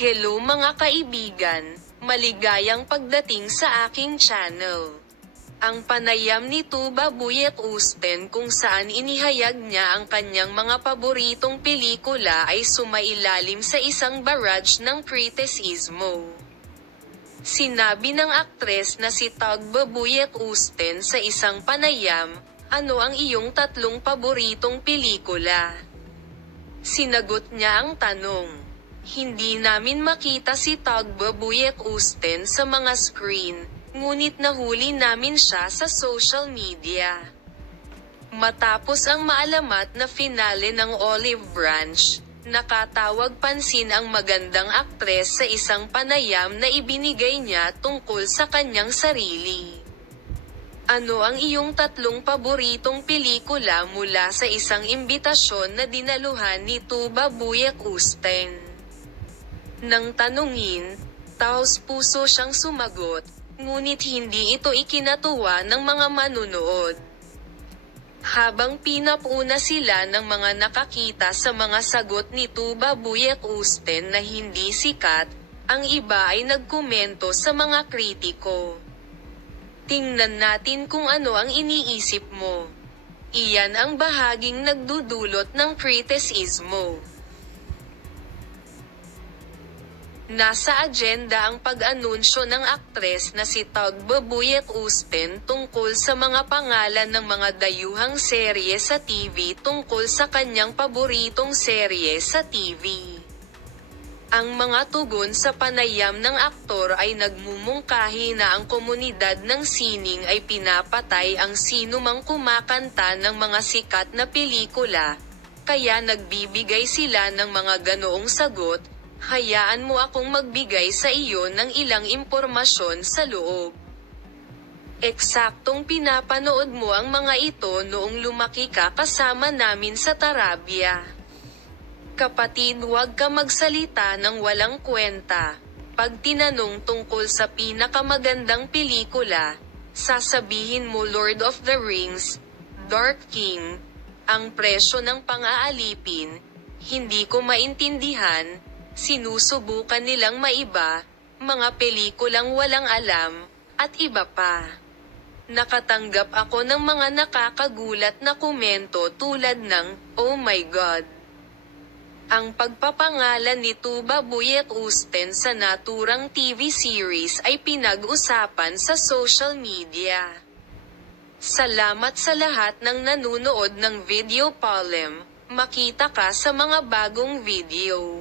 Hello mga kaibigan, maligayang pagdating sa aking channel. Ang panayam ni Tuba Buyet Usten kung saan inihayag niya ang kanyang mga paboritong pelikula ay sumailalim sa isang barrage ng kritisismo. Sinabi ng aktres na si Tuba Buyet Usten sa isang panayam, "Ano ang iyong tatlong paboritong pelikula?" Sinagot niya ang tanong. Hindi namin makita si Tuba Buyet Usten sa mga screen, ngunit nahuli namin siya sa social media. Matapos ang maalamat na finale ng Olive Branch, nakatawag pansin ang magandang aktres sa isang panayam na ibinigay niya tungkol sa kanyang sarili. Ano ang iyong tatlong paboritong pelikula mula sa isang imbitasyon na dinaluhan ni Tuba Buyet Usten? Nang tanungin, taos-puso siyang sumagot, ngunit hindi ito ikinatuwa ng mga manunood. Habang pinapuna sila ng mga nakakita sa mga sagot ni Tuba Buyet Usten na hindi sikat, ang iba ay nagkomento sa mga kritiko. Tingnan natin kung ano ang iniisip mo. Iyan ang bahaging nagdudulot ng kritisismo. Nasa agenda ang pag-anunsyo ng aktres na si Tuba Buyet Usten tungkol sa mga pangalan ng mga dayuhang serye sa TV tungkol sa kanyang paboritong serye sa TV. Ang mga tugon sa panayam ng aktor ay nagmumungkahi na ang komunidad ng sining ay pinapatay ang sinumang kumakanta ng mga sikat na pelikula, kaya nagbibigay sila ng mga ganoong sagot. Hayaan mo akong magbigay sa iyo ng ilang impormasyon sa loob. Eksaktong pinapanood mo ang mga ito noong lumaki ka kasama namin sa Tarabya. Kapatid, huwag ka magsalita ng walang kwenta. Pag tinanong tungkol sa pinakamagandang pelikula, sasabihin mo Lord of the Rings, Dark King, ang presyo ng pang-aalipin, hindi ko maintindihan, sinusubukan nilang maiba, mga pelikulang walang alam, at iba pa. Nakatanggap ako ng mga nakakagulat na komento tulad ng, "Oh my God." Ang pagpapangalan ni Tuba Buyet Usten sa naturang TV series ay pinag-usapan sa social media. Salamat sa lahat ng nanunood ng Video Palem. Makita ka sa mga bagong video.